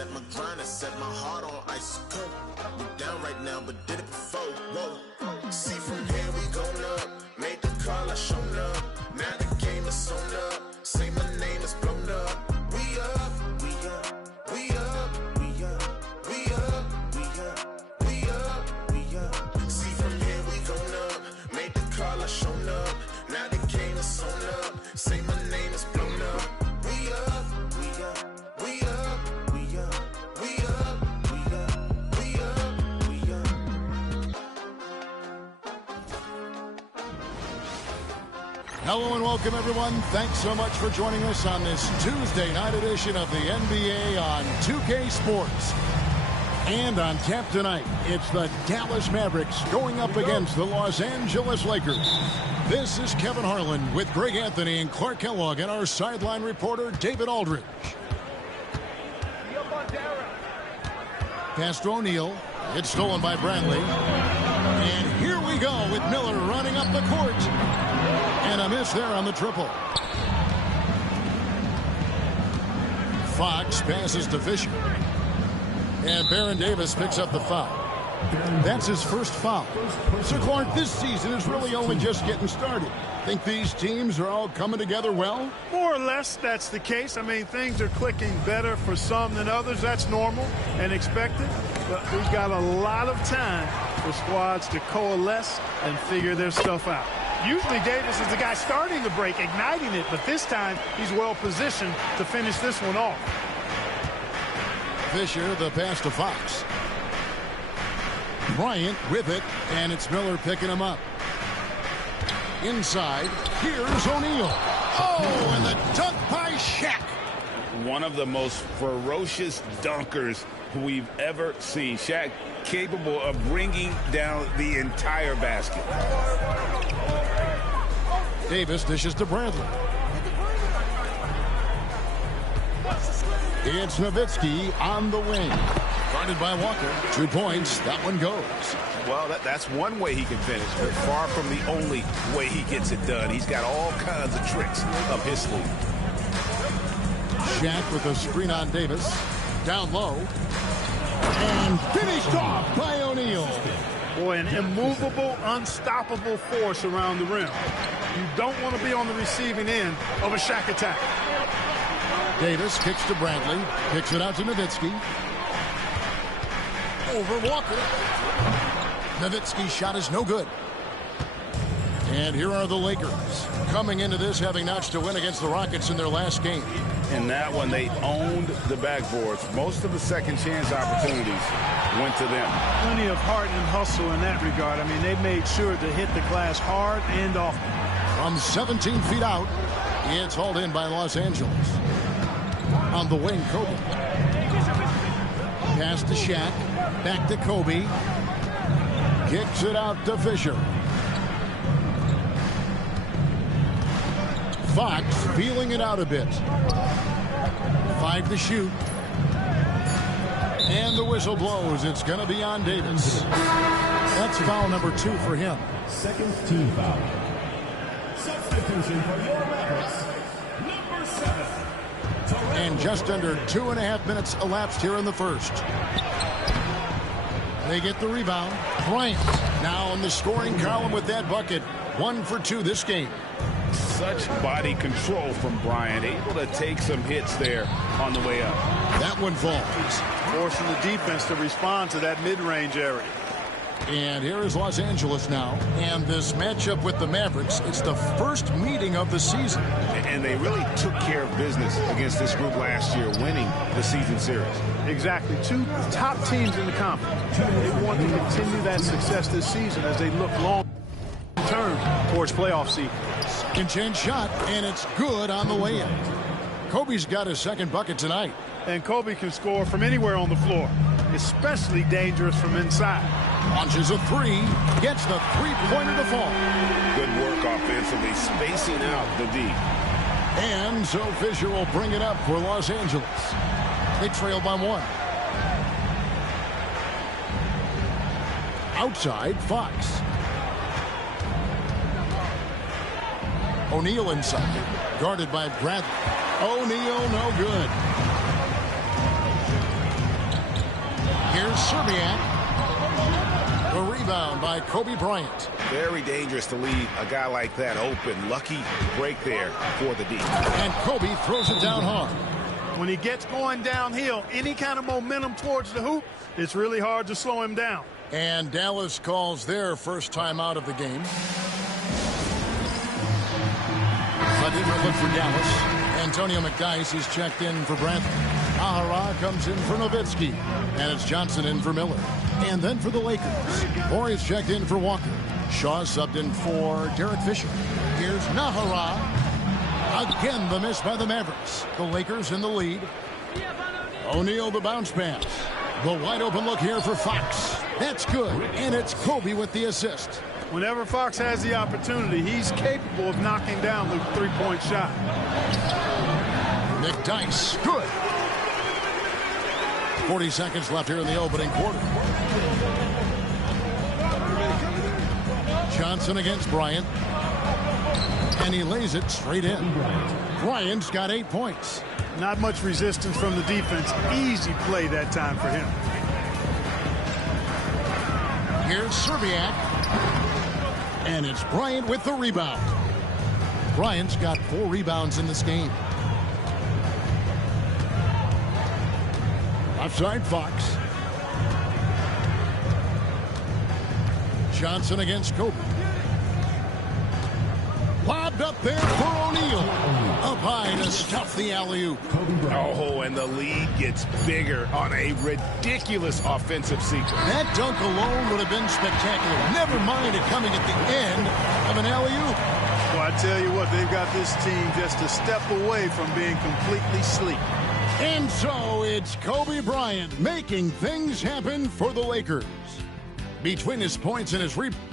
set my grind, I set my heart on ice cold. We down right now, but did it before. Whoa. See from here we gon' up. Made the call, I shown up. Now the game is sewn up. Say my name is blown up. We up, we up, we up, we up, we up, we up, we up, we up. See from here we gon' up. Made the call, I shown up. Now the game is sewn up. Say my name is blown up. We up, we up, we up, we up, we up, we up, we up, we up. Hello and welcome, everyone. Thanks so much for joining us on this Tuesday night edition of the NBA on 2K Sports. And on tap tonight, it's the Dallas Mavericks going up against the Los Angeles Lakers. This is Kevin Harlan with Greg Anthony and Clark Kellogg and our sideline reporter, David Aldridge. Pass to O'Neal. It's stolen by Bradley. And here we go with Miller running up the court. And a miss there on the triple. Fox passes to Fisher. And Baron Davis picks up the foul. That's his first foul. So, Clark, this season is really only just getting started. Think these teams are all coming together well? More or less, that's the case. I mean, things are clicking better for some than others. That's normal and expected. But we've got a lot of time for squads to coalesce and figure their stuff out. Usually Davis is the guy starting the break, igniting it, but this time he's well positioned to finish this one off. Fisher, the pass to Fox. Bryant with it, and it's Miller picking him up. Inside, here's O'Neal. Oh, and the dunk by Shaq. One of the most ferocious dunkers we've ever seen. Shaq capable of bringing down the entire basket. Davis dishes to Bradley. It's Nowitzki on the wing. Guarded by Walker. 2 points. That one goes. Well, that's one way he can finish, but far from the only way he gets it done. He's got all kinds of tricks up his sleeve. Shaq with a screen on Davis. Down low. And finished off by O'Neal. Boy, an immovable, unstoppable force around the rim. You don't want to be on the receiving end of a Shaq attack. Davis kicks to Bradley. Kicks it out to Nowitzki. Over Walker. Nowitzki's shot is no good. And here are the Lakers coming into this having notched a win against the Rockets in their last game. In that one, they owned the backboards. Most of the second chance opportunities went to them. Plenty of heart and hustle in that regard. I mean, they made sure to hit the glass hard and often. From 17 feet out, it's hauled in by Los Angeles. On the wing, Kobe. Pass to Shaq. Back to Kobe. Kicks it out to Fisher. Fox feeling it out a bit. 5 to shoot. And the whistle blows. It's going to be on Davis. That's foul number 2 for him. Second team foul. Substitution for your Mavericks, number 7. And just under 2.5 minutes elapsed here in the first. They get the rebound. Bryant now in the scoring column with that bucket. 1 for 2 this game. Such body control from Bryant. Able to take some hits there on the way up. That one falls. Forcing the defense to respond to that mid-range area. And here is Los Angeles now. And this matchup with the Mavericks, it's the first meeting of the season. And they really took care of business against this group last year, winning the season series. Exactly. 2 top teams in the conference. They want to continue that success this season as they look long-term towards playoff seed. Second chance shot, and it's good on the way in. Kobe's got his second bucket tonight. And Kobe can score from anywhere on the floor, especially dangerous from inside. Launches a 3, gets the three-pointer to fall. Good work offensively, spacing out the D. And so Fisher will bring it up for Los Angeles. They trail by 1. Outside, Fox. O'Neal inside, guarded by Bradley. O'Neal no good. Here's Serbiak. The rebound by Kobe Bryant. Very dangerous to leave a guy like that open. Lucky break there for the D. And Kobe throws it down hard. When he gets going downhill, any kind of momentum towards the hoop, it's really hard to slow him down. And Dallas calls their first time out of the game. A different look for Dallas. Antonio McDyess is checked in for Brantley. Ahara comes in for Nowitzki. And it's Johnson in for Miller. And then for the Lakers, Morey is checked in for Walker. Shaw subbed in for Derek Fisher. Here's Nahara. Again, the miss by the Mavericks. The Lakers in the lead. O'Neal the bounce pass. The wide open look here for Fox. That's good. And it's Kobe with the assist. Whenever Fox has the opportunity, he's capable of knocking down the three-point shot. McDyess, good. 40 seconds left here in the opening quarter. Johnson against Bryant. And he lays it straight in. Bryant's got 8 points. Not much resistance from the defense. Easy play that time for him. Here's Serbiak. And it's Bryant with the rebound. Bryant's got 4 rebounds in this game. Offside Fox. Johnson against Kobe. Lobbed up there for O'Neal. Up high to stuff the alley-oop. Oh, and the lead gets bigger on a ridiculous offensive sequence. That dunk alone would have been spectacular. Never mind it coming at the end of an alley-oop. Well, I tell you what, they've got this team just a step away from being completely asleep. And so it's Kobe Bryant making things happen for the Lakers. Between his points and his rebounds.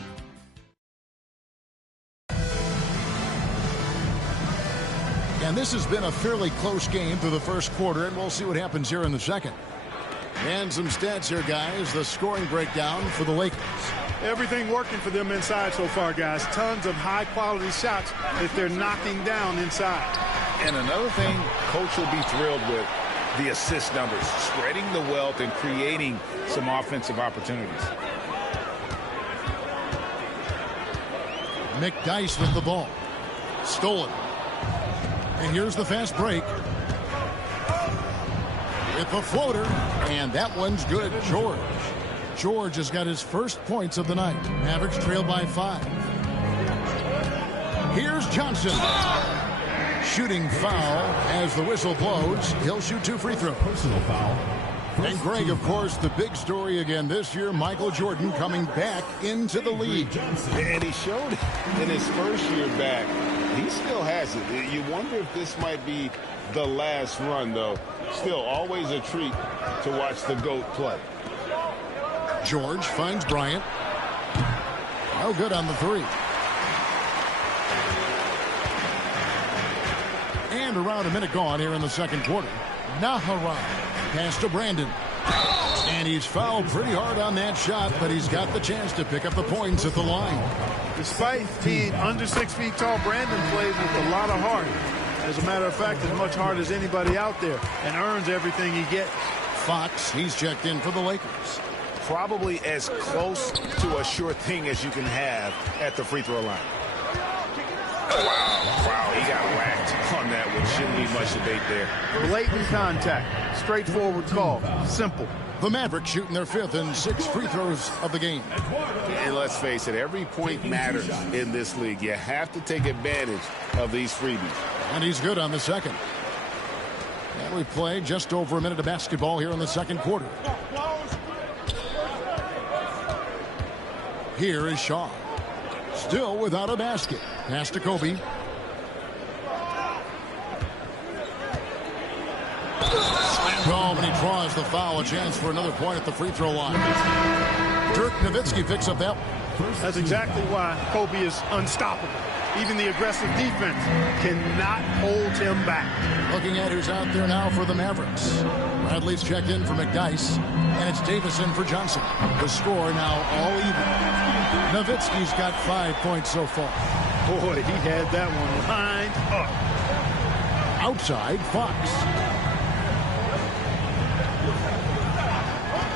And this has been a fairly close game through the first quarter, and we'll see what happens here in the second. And some stats here, guys. The scoring breakdown for the Lakers. Everything working for them inside so far, guys. Tons of high-quality shots that they're knocking down inside. And another thing, Coach will be thrilled with the assist numbers, spreading the wealth and creating some offensive opportunities. McDyess with the ball. Stolen. And here's the fast break. With the floater. And that one's good. George has got his first points of the night. Mavericks trail by 5. Here's Johnson. Shooting foul as the whistle blows. He'll shoot 2 free throws. Personal foul. And Greg, of course, the big story again this year, Michael Jordan coming back into the league. And he showed it in his first year back. He still has it. You wonder if this might be the last run, though. Still, always a treat to watch the GOAT play. George finds Bryant. No good on the 3. And around a minute gone here in the second quarter. Nahara pass to Brandon. And he's fouled pretty hard on that shot, but he's got the chance to pick up the points at the line. Despite being under 6 feet tall, Brandon plays with a lot of heart. As a matter of fact, as much heart as anybody out there, and earns everything he gets. Fox, he's checked in for the Lakers. Probably as close to a sure thing as you can have at the free throw line. Wow, he got whacked on that one. Shouldn't be much debate there. Blatant contact. Straightforward call. Simple. The Mavericks shooting their 5th and 6th free throws of the game. And let's face it, every point matters in this league. You have to take advantage of these freebies. And he's good on the second. And we played just over a minute of basketball here in the second quarter. Here is Shaw. Still without a basket. Pass to Kobe. And he draws the foul. A chance for another point at the free throw line. Dirk Nowitzki picks up that one. That's exactly why Kobe is unstoppable. Even the aggressive defense cannot hold him back. Looking at who's out there now for the Mavericks. Bradley's checked in for McDyess. And it's Davison for Johnson. The score now all even. Nowitzki's got 5 points so far. Boy, he had that one lined up. Outside, Fox.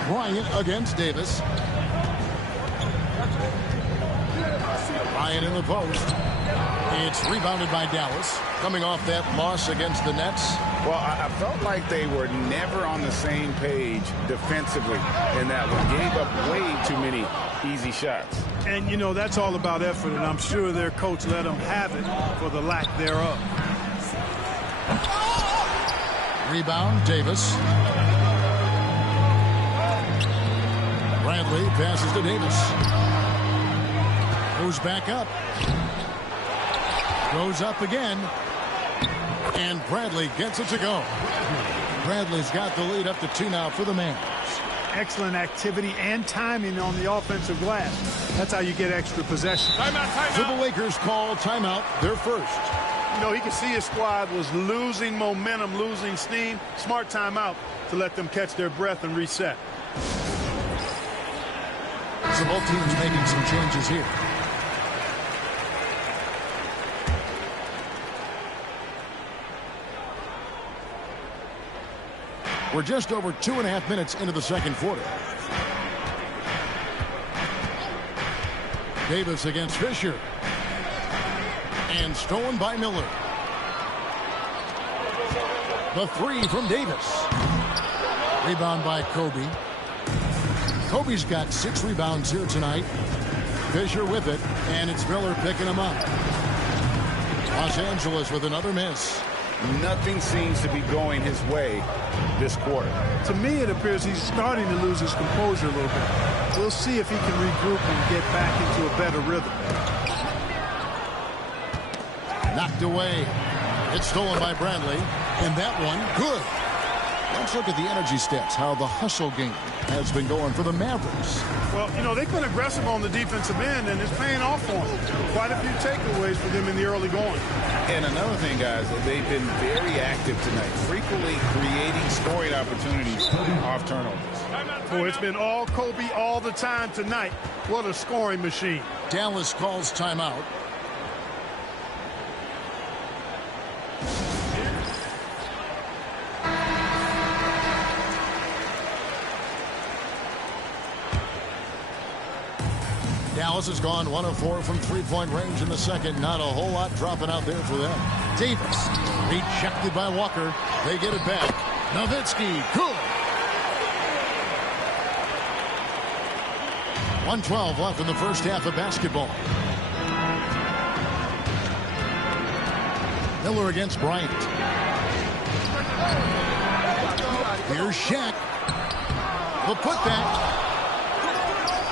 Bryant against Davis. Bryant in the post. It's rebounded by Dallas. Coming off that loss against the Nets. Well, I felt like they were never on the same page defensively in that one. Gave up way too many easy shots. And, you know, that's all about effort, and I'm sure their coach let them have it for the lack thereof. Rebound, Davis. Bradley passes to Davis. Goes back up. Goes up again. And Bradley gets it to go. Bradley's got the lead up to 2 now for the Mavs. Excellent activity and timing on the offensive glass. That's how you get extra possession. Timeout. So the Lakers call timeout, their first. You know, he could see his squad was losing momentum, losing steam. Smart timeout to let them catch their breath and reset. So both teams making some changes here. We're just over 2.5 minutes into the second quarter. Davis against Fisher. And stolen by Miller. The 3 from Davis. Rebound by Kobe. Kobe's got 6 rebounds here tonight. Fisher with it, and it's Miller picking him up. Los Angeles with another miss. Nothing seems to be going his way this quarter. To me, it appears he's starting to lose his composure a little bit. We'll see if he can regroup and get back into a better rhythm. Knocked away. It's stolen by Bradley. And that one, good. Let's look at the energy stats, how the hustle game has been going for the Mavericks. Well, you know, they've been aggressive on the defensive end, and it's paying off for them. Quite a few takeaways for them in the early going. And another thing, guys, they've been very active tonight, frequently creating scoring opportunities off turnovers. Boy, it's been all Kobe all the time tonight. What a scoring machine. Dallas calls timeout. Dallas has gone 1 of 4 from three-point range in the second. Not a whole lot dropping out there for them. Davis rejected by Walker. They get it back. Nowitzki, good. 1:12 left in the first half of basketball. Miller against Bryant. Here's Shaq. The putback.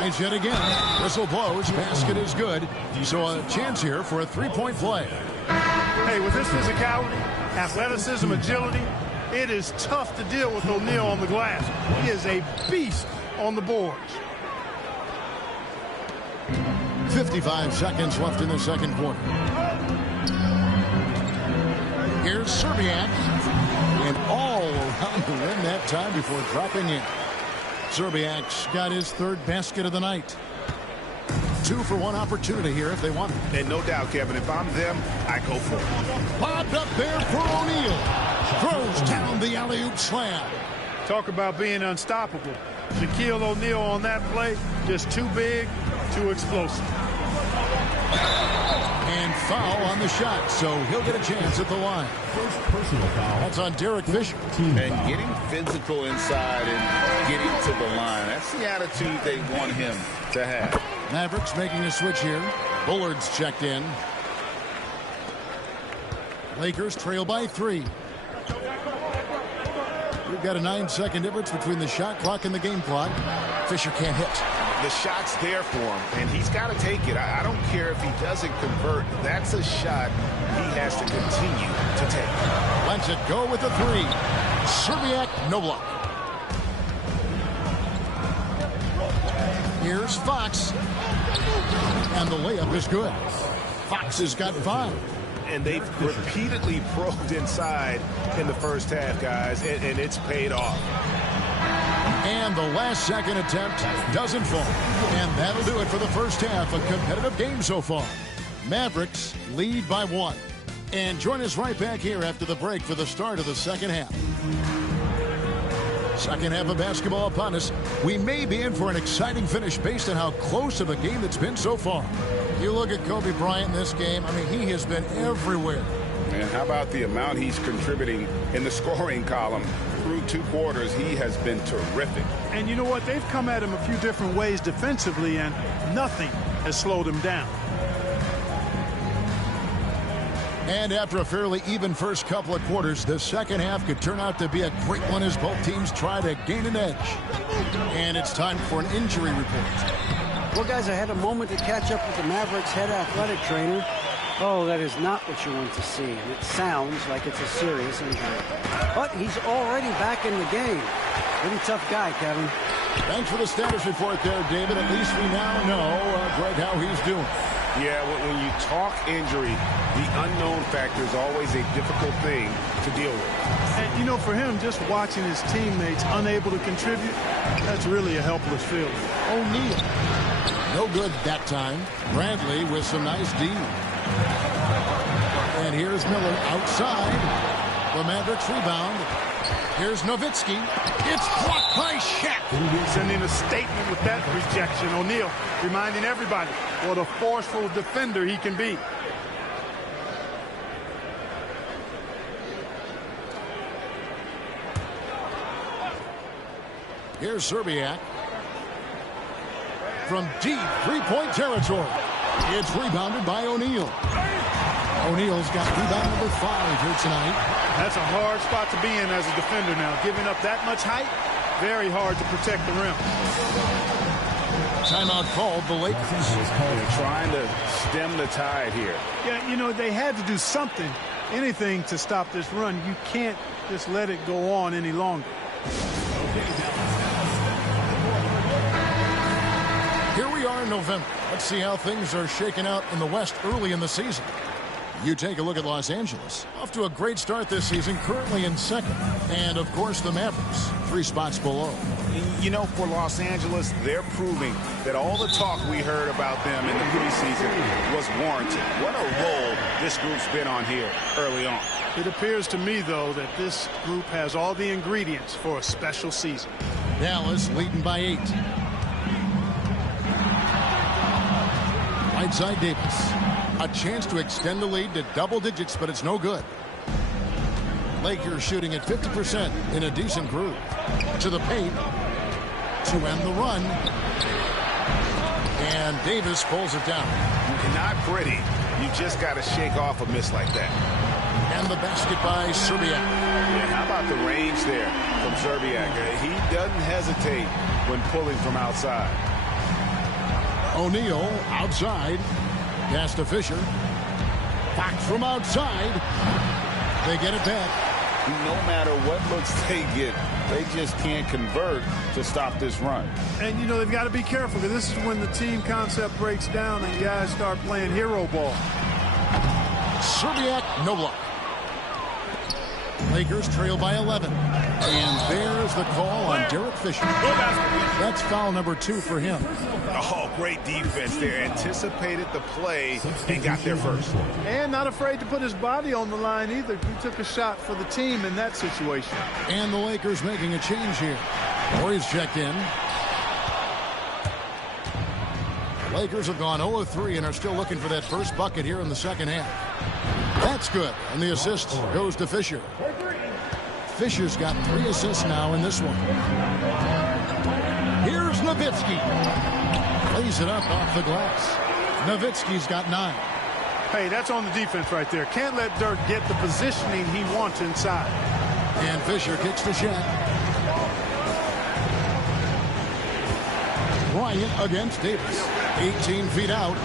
And yet again, whistle blows. Basket is good. So a chance here for a three-point play. Hey, with his physicality, athleticism, agility, it is tough to deal with O'Neal on the glass. He is a beast on the boards. 55 seconds left in the second quarter. Here's Serbiak. And all around the rim that time before dropping in. Serbiak's got his third basket of the night. 2-for-1 opportunity here if they want it. And no doubt, Kevin, if I'm them, I go for it. Bobbed up there for O'Neal. Throws down the alley-oop slam. Talk about being unstoppable. Shaquille O'Neal on that play, just too big, too explosive. And foul on the shot, so he'll get a chance at the line. First personal foul. That's on Derek Fisher. And getting physical inside and getting to the line, that's the attitude they want him to have. Mavericks making a switch here. Bullard's checked in. Lakers trail by 3. We've got a 9-second difference between the shot clock and the game clock. Fisher can't hit. The shot's there for him, and he's got to take it. I don't care if he doesn't convert. That's a shot he has to continue to take. Lets it go with the 3. Serbiak, no block. Here's Fox. And the layup is good. Fox has got 5. And they've repeatedly probed inside in the first half, guys, and it's paid off. And the last second attempt doesn't fall. And that'll do it for the first half. A competitive game so far. Mavericks lead by 1. And join us right back here after the break for the start of the second half. Second half of basketball upon us. We may be in for an exciting finish based on how close of a game that's been so far. You look at Kobe Bryant in this game, I mean, he has been everywhere. And how about the amount he's contributing in the scoring column? Through 2 quarters, he has been terrific. And you know what? They've come at him a few different ways defensively, and nothing has slowed him down. And after a fairly even first couple of quarters, the second half could turn out to be a great one as both teams try to gain an edge. And it's time for an injury report. Well, guys, I had a moment to catch up with the Mavericks head athletic trainer. Oh, that is not what you want to see. And it sounds like it's a serious injury. But he's already back in the game. Pretty tough guy, Kevin. Thanks for the status report there, David. At least we now know, Greg, how he's doing. Yeah, when you talk injury, the unknown factor is always a difficult thing to deal with. And, you know, for him, just watching his teammates unable to contribute, that's really a helpless feeling. O'Neal. No good that time. Bradley with some nice D. And here's Miller outside. The Mavericks rebound. Here's Nowitzki. It's blocked by Shaq. Sending a statement with that rejection. O'Neal reminding everybody what a forceful defender he can be. Here's Serbiak. From deep three-point territory. It's rebounded by O'Neal. O'Neal's got rebound number 5 here tonight. That's a hard spot to be in as a defender now. Giving up that much height, very hard to protect the rim. Timeout called the Lakers. They're trying to stem the tide here. Yeah, you know, they had to do something, anything to stop this run. You can't just let it go on any longer. Here we are in November. Let's see how things are shaking out in the West early in the season. You take a look at Los Angeles. Off to a great start this season, currently in second. And, of course, the Mavericks, 3 spots below. You know, for Los Angeles, they're proving that all the talk we heard about them in the preseason was warranted. What a role this group's been on here early on. It appears to me, though, that this group has all the ingredients for a special season. Dallas leading by 8. Right side Davis. A chance to extend the lead to double digits, but it's no good. Lakers shooting at 50% in a decent groove. To the paint. To end the run. And Davis pulls it down. Not pretty. You just got to shake off a miss like that. And the basket by Serbiak. Yeah, how about the range there from Serbiak? He doesn't hesitate when pulling from outside. O'Neal outside. Pass to Fisher. Fox from outside. They get it back. No matter what looks they get, they just can't convert to stop this run. And, you know, they've got to be careful because this is when the team concept breaks down and guys start playing hero ball. Serbiak, no block. Lakers trail by 11. And there's the call on Derek Fisher. That's foul number 2 for him. Oh, great defense there. Anticipated the play and got there first. And not afraid to put his body on the line either. He took a shot for the team in that situation. And the Lakers making a change here. Corey's checked in. The Lakers have gone 0 of 3 and are still looking for that first bucket here in the second half. That's good. And the assist goes to Fisher. Fisher's got 3 assists now in this one. Here's Nowitzki. Lays it up off the glass. Nowitzki's got 9. Hey, that's on the defense right there. Can't let Dirk get the positioning he wants inside. And Fisher kicks to Shaq. Bryant against Davis. 18 feet out.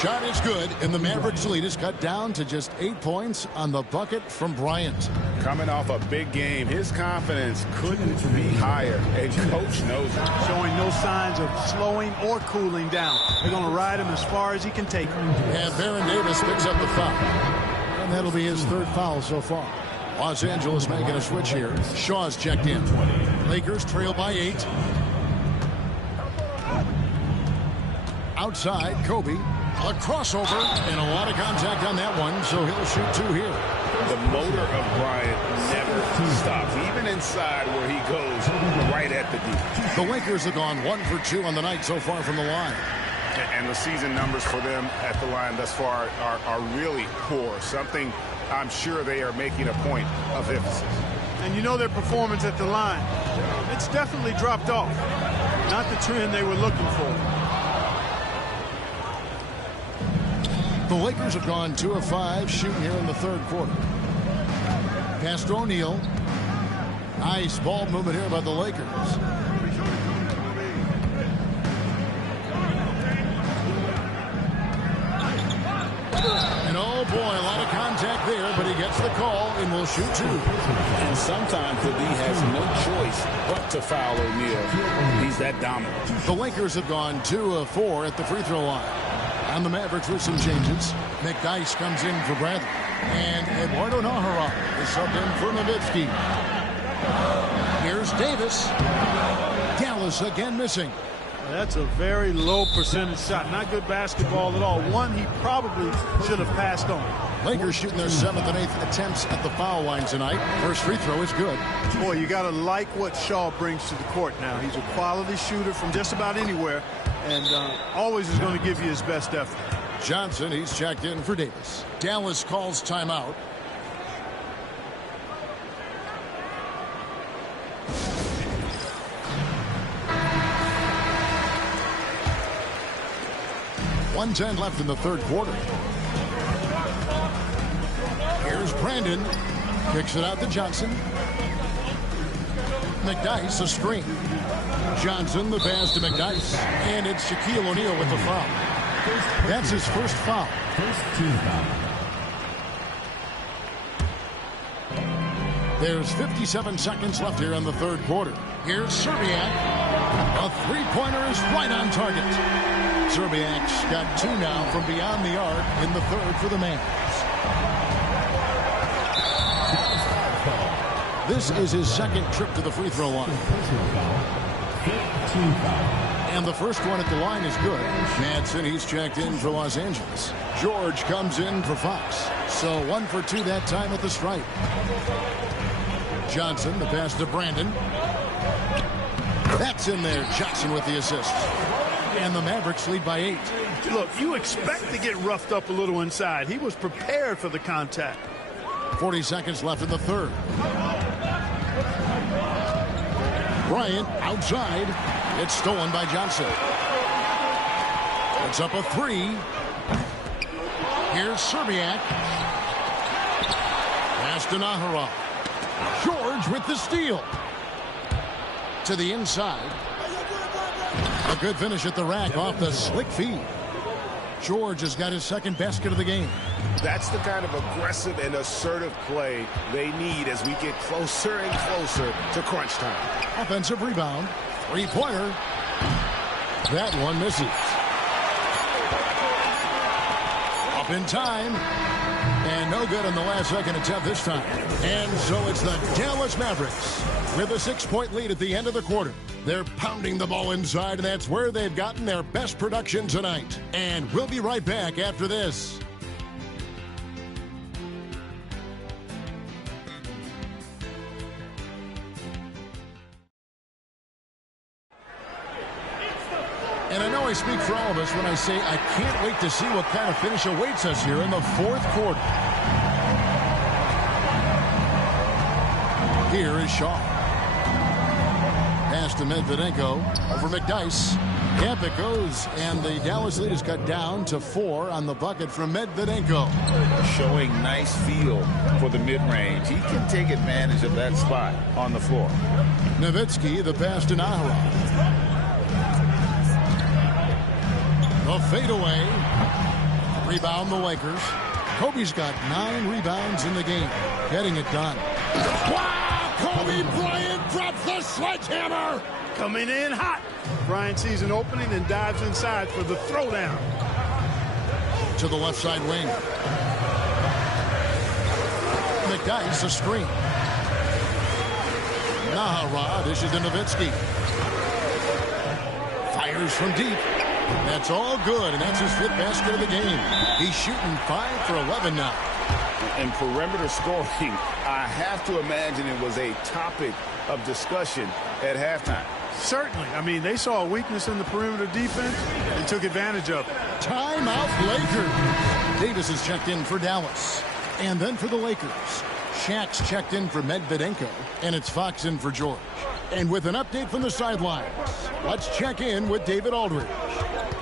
Shot is good, and the Mavericks lead is cut down to just 8 points on the bucket from Bryant. Coming off a big game, his confidence couldn't be higher, and coach knows it. Showing no signs of slowing or cooling down. They're going to ride him as far as he can take him. And Baron Davis picks up the foul. And that'll be his 3rd foul so far. Los Angeles making a switch here. Shaw's checked in. Lakers trail by 8. Outside, Kobe. A crossover and a lot of contact on that one, so he'll shoot 2 here. The motor of Bryant never stops. Even in inside where he goes right at the D. The Lakers have gone 1 for 2 on the night so far from the line. And the season numbers for them at the line thus far are really poor. Something I'm sure they are making a point of emphasis. And you know their performance at the line. It's definitely dropped off. Not the trend they were looking for. The Lakers have gone 2 of 5 shooting here in the third quarter. Pass to O'Neal. Nice ball movement here by the Lakers. And oh boy, a lot of contact there, but he gets the call and will shoot 2. And sometimes the D has no choice but to foul O'Neal. He's that dominant. The Lakers have gone 2 of 4 at the free throw line. And the Mavericks with some changes. McDyess comes in for Bradley. And Eduardo Nahara is subbed in for Nowitzki. Here's Davis. Dallas again missing. That's a very low percentage shot. Not good basketball at all. One he probably should have passed on. Lakers shooting their 7th and 8th attempts at the foul line tonight. First free throw is good. Boy, you got to like what Shaw brings to the court now. He's a quality shooter from just about anywhere, and always is going to give you his best effort. Johnson, he's checked in for Davis. Dallas calls timeout. .110 left in the third quarter. Here's Brandon. Kicks it out to Johnson. McDyess a screen. Johnson the pass to McDyess. And it's Shaquille O'Neal with the foul. That's his first foul. First team foul. There's 57 seconds left here in the third quarter. Here's Serbiak. A three-pointer is right on target. Serbiak's got 2 now from beyond the arc in the third for the Mavs. This is his second trip to the free throw line. And the first one at the line is good. Madsen, he's checked in for Los Angeles. George comes in for Fox. So 1 for 2 that time at the stripe. Johnson, the pass to Brandon. That's in there. Johnson with the assist. And the Mavericks lead by 8. Look, you expect to get roughed up a little inside. He was prepared for the contact. 40 seconds left in the third. Bryant outside. It's stolen by Johnson. It's up a 3. Here's Serbiak. Pass to Nahara. George with the steal. To the inside. A good finish at the rack off the slick feed. George has got his second basket of the game. That's the kind of aggressive and assertive play they need as we get closer and closer to crunch time. Offensive rebound. Three-pointer. That one misses. Up in time. And no good in the last second attempt this time. And so it's the Dallas Mavericks with a 6-point lead at the end of the quarter. They're pounding the ball inside, and that's where they've gotten their best production tonight. And we'll be right back after this. And I know I speak for all of us when I say I can't wait to see what kind of finish awaits us here in the fourth quarter. Here is Shaw. Pass to Medvedenko over McDyess. Camp it goes, and the Dallas lead is cut down to 4 on the bucket from Medvedenko. Showing nice feel for the mid-range. He can take advantage of that spot on the floor. Nowitzki, the pass to Nahara. The fadeaway. Rebound the Lakers. Kobe's got 9 rebounds in the game. Getting it done. Wow! Kobe Bryant drops the sledgehammer! Coming in hot. Bryant sees an opening and dives inside for the throwdown. To the left side wing. McDyess a screen. Nahara dishes to Nowitzki. Fires from deep. That's all good, and that's his 5th basket of the game. He's shooting 5 for 11 now. And perimeter scoring, I have to imagine it was a topic of discussion at halftime. Certainly. I mean, they saw a weakness in the perimeter defense and took advantage of it. Timeout Lakers. Davis is checked in for Dallas. And then for the Lakers, Shaq's checked in for Medvedenko, and it's Fox in for George. And with an update from the sidelines, let's check in with David Aldridge.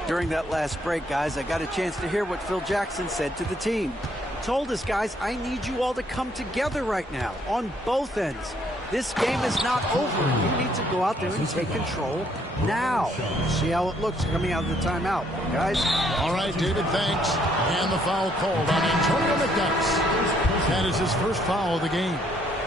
During that last break, guys, I got a chance to hear what Phil Jackson said to the team. He told us, guys, I need you all to come together right now on both ends. This game is not over. You need to go out there and take control now. See how it looks coming out of the timeout, guys. All right, David, thanks. And the foul called on Antonio McDyess. That is his first foul of the game.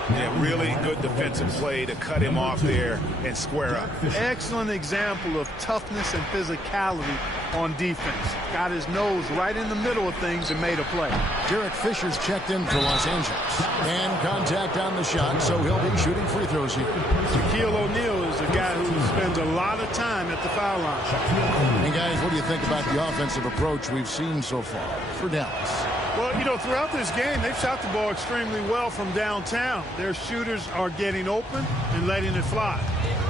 Yeah, really good defensive play to cut him off there and square up. Excellent example of toughness and physicality on defense. Got his nose right in the middle of things and made a play. Derek Fisher's checked in for Los Angeles. And contact on the shot, so he'll be shooting free throws here. Shaquille O'Neal is a guy who spends a lot of time at the foul line. And guys, what do you think about the offensive approach we've seen so far for Dallas? Well, you know, throughout this game, they've shot the ball extremely well from downtown. Their shooters are getting open and letting it fly.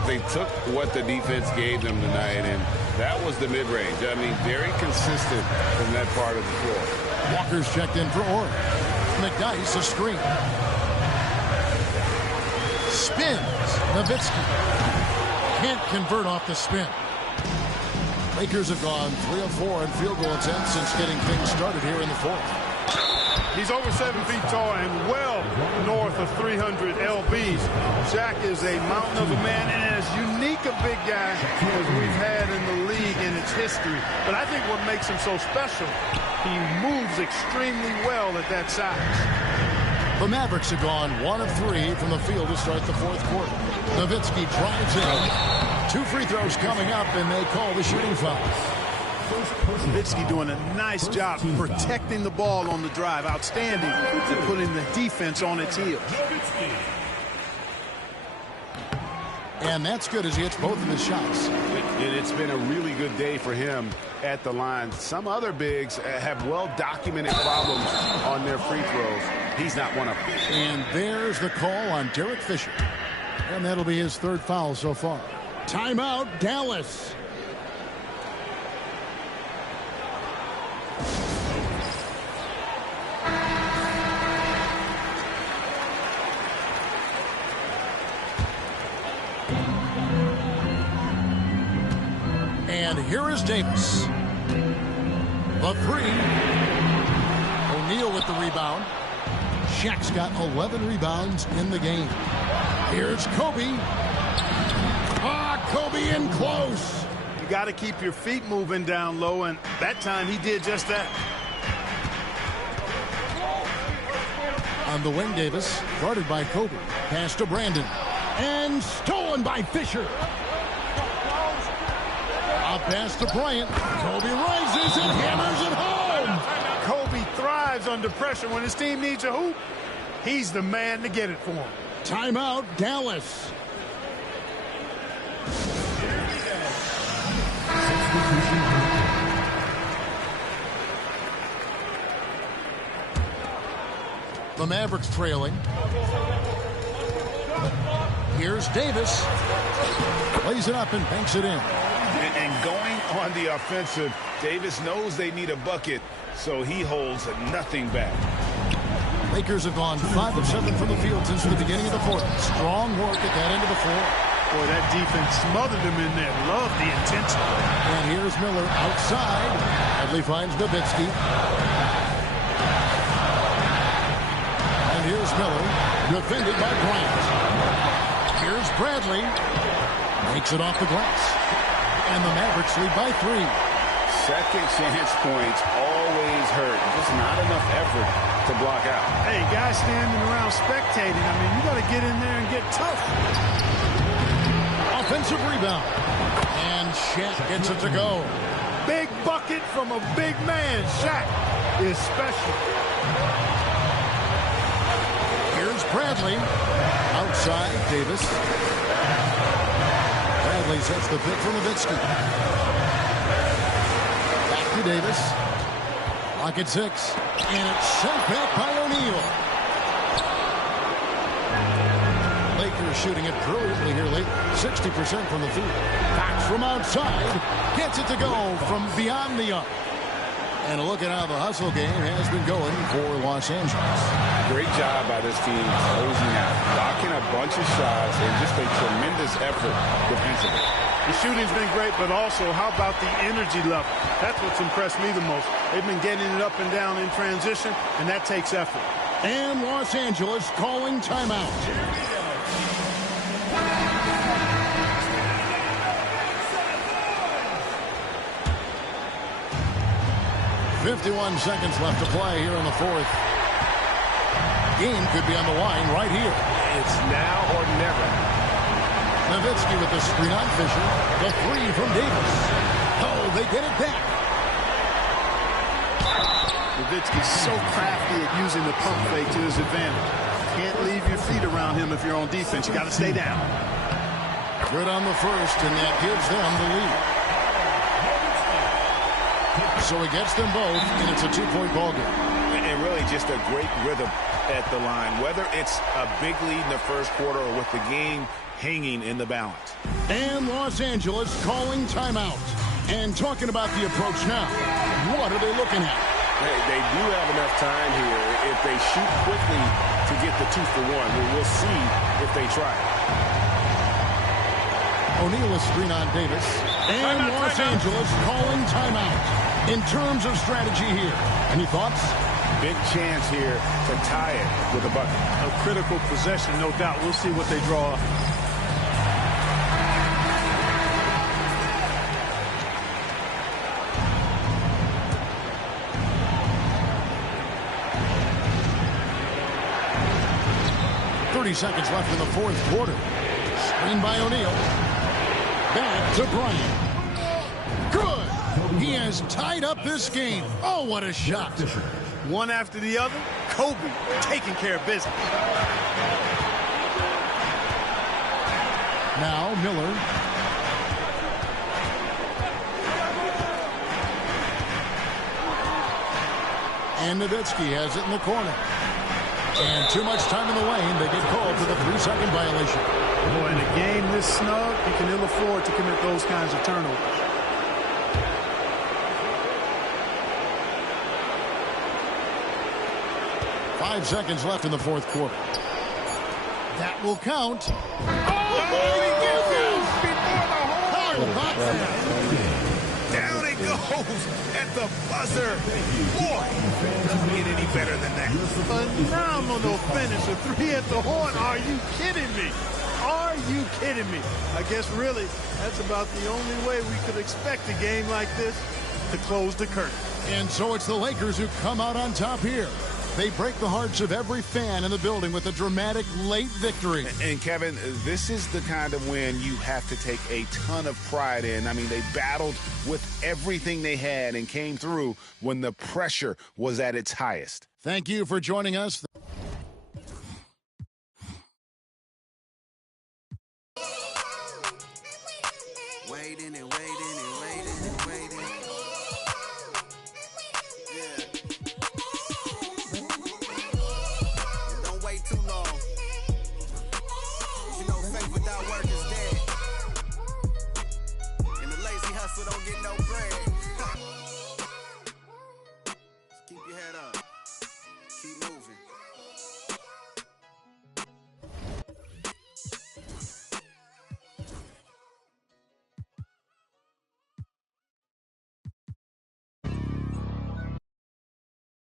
They took what the defense gave them tonight, and that was the mid-range. I mean, very consistent from that part of the floor. Walker's checked in for Orr. McDyess a screen. Spins. Nowitzki. Can't convert off the spin. Lakers have gone 3 of 4 in field goal attempts since getting things started here in the fourth. He's over 7 feet tall and well north of 300 lbs. Shaq is a mountain of a man and as unique a big guy as we've had in the league in its history. But I think what makes him so special, he moves extremely well at that size. The Mavericks have gone 1 of 3 from the field to start the fourth quarter. Nowitzki drives in. 2 free throws coming up, and they call the shooting foul. Nowitzki doing a nice job protecting the ball on the drive. Outstanding at putting the defense on its heels. And that's good as he hits both of his shots. And it's been a really good day for him at the line. Some other bigs have well-documented problems on their free throws. He's not one of them. And there's the call on Derek Fisher. And that'll be his 3rd foul so far. Timeout, Dallas. And here is Davis. The 3. O'Neal with the rebound. Shaq's got 11 rebounds in the game. Here's Kobe. Kobe in close. You got to keep your feet moving down low, and that time he did just that. On the wing, Davis, guarded by Kobe. Pass to Brandon. And stolen by Fisher. A pass to Bryant. Kobe rises and hammers it home. Kobe thrives under pressure. When his team needs a hoop, he's the man to get it for him. Timeout, Dallas. The Mavericks trailing. Here's Davis. Lays it up and banks it in. And going on the offensive, Davis knows they need a bucket, so he holds nothing back. Lakers have gone 5 of 7 from the field since the beginning of the fourth. Strong work at that end of the floor. Boy, that defense smothered him in there. Love the intensity. And here's Miller outside. Bradley finds Nowitzki. And here's Miller, defended by Bryant. Here's Bradley. Makes it off the glass. And the Mavericks lead by 3. Second chance points always hurt. Just not enough effort to block out. Hey, guys standing around spectating. I mean, you got to get in there and get tough. Offensive rebound. And Shaq gets it to go. Big bucket from a big man. Shaq is special. Here's Bradley. Outside, Davis. Bradley sets the pick for Nowitzki. Back to Davis. Clock at 6. And it's sent back by O'Neal. Lakers shooting it brilliantly here late. 60% from the field. Cox from outside. Gets it to go from beyond the arc. And a look at how the hustle game has been going for Los Angeles. Great job by this team closing out, blocking a bunch of shots, and just a tremendous effort defensively. The shooting's been great, but also how about the energy level? That's what's impressed me the most. They've been getting it up and down in transition, and that takes effort. And Los Angeles calling timeout. 51 seconds left to play here in the fourth. Game could be on the line right here. It's now or never. Nowitzki with the screen on Fisher. The three from Davis. Oh, they get it back. Nowitzki's so crafty at using the pump fake to his advantage. Can't leave your feet around him if you're on defense. You got to stay down. Good on the first, and that gives them the lead. So he gets them both, and it's a two-point ball game. And really just a great rhythm at the line, whether it's a big lead in the first quarter or with the game hanging in the balance. And Los Angeles calling timeout. And talking about the approach now, what are they looking at? They do have enough time here if they shoot quickly to get the 2-for-1. We'll see if they try. O'Neal is screen on Davis. And Los Angeles calling timeout. In terms of strategy here, any thoughts? Big chance here to tie it with a bucket. A critical possession, no doubt. We'll see what they draw up. Seconds left in the fourth quarter. Screen by O'Neal. Back to Bryant. Good. He has tied up this game. Oh, what a shot. One after the other. Kobe taking care of business. Now Miller. And Nowitzki has it in the corner. And too much time in the lane. They get called for the 3-second violation. Boy, in a game this snug, you can ill afford to commit those kinds of turnovers. Five seconds left in the fourth quarter. That will count. Down it goes at the buzzer. Boy, doesn't get any better than that. Phenomenal finish. A three at the horn. Are you kidding me? Are you kidding me? I guess really that's about the only way we could expect a game like this to close the curtain. And so it's the Lakers who come out on top here. They break the hearts of every fan in the building with a dramatic late victory. And Kevin, this is the kind of win you have to take a ton of pride in. I mean, they battled with everything they had and came through when the pressure was at its highest. Thank you for joining us. Waiting and waiting and waiting and waiting. Yeah. Don't wait too long. You know, faith without work is dead. And the lazy hustle don't get no bread.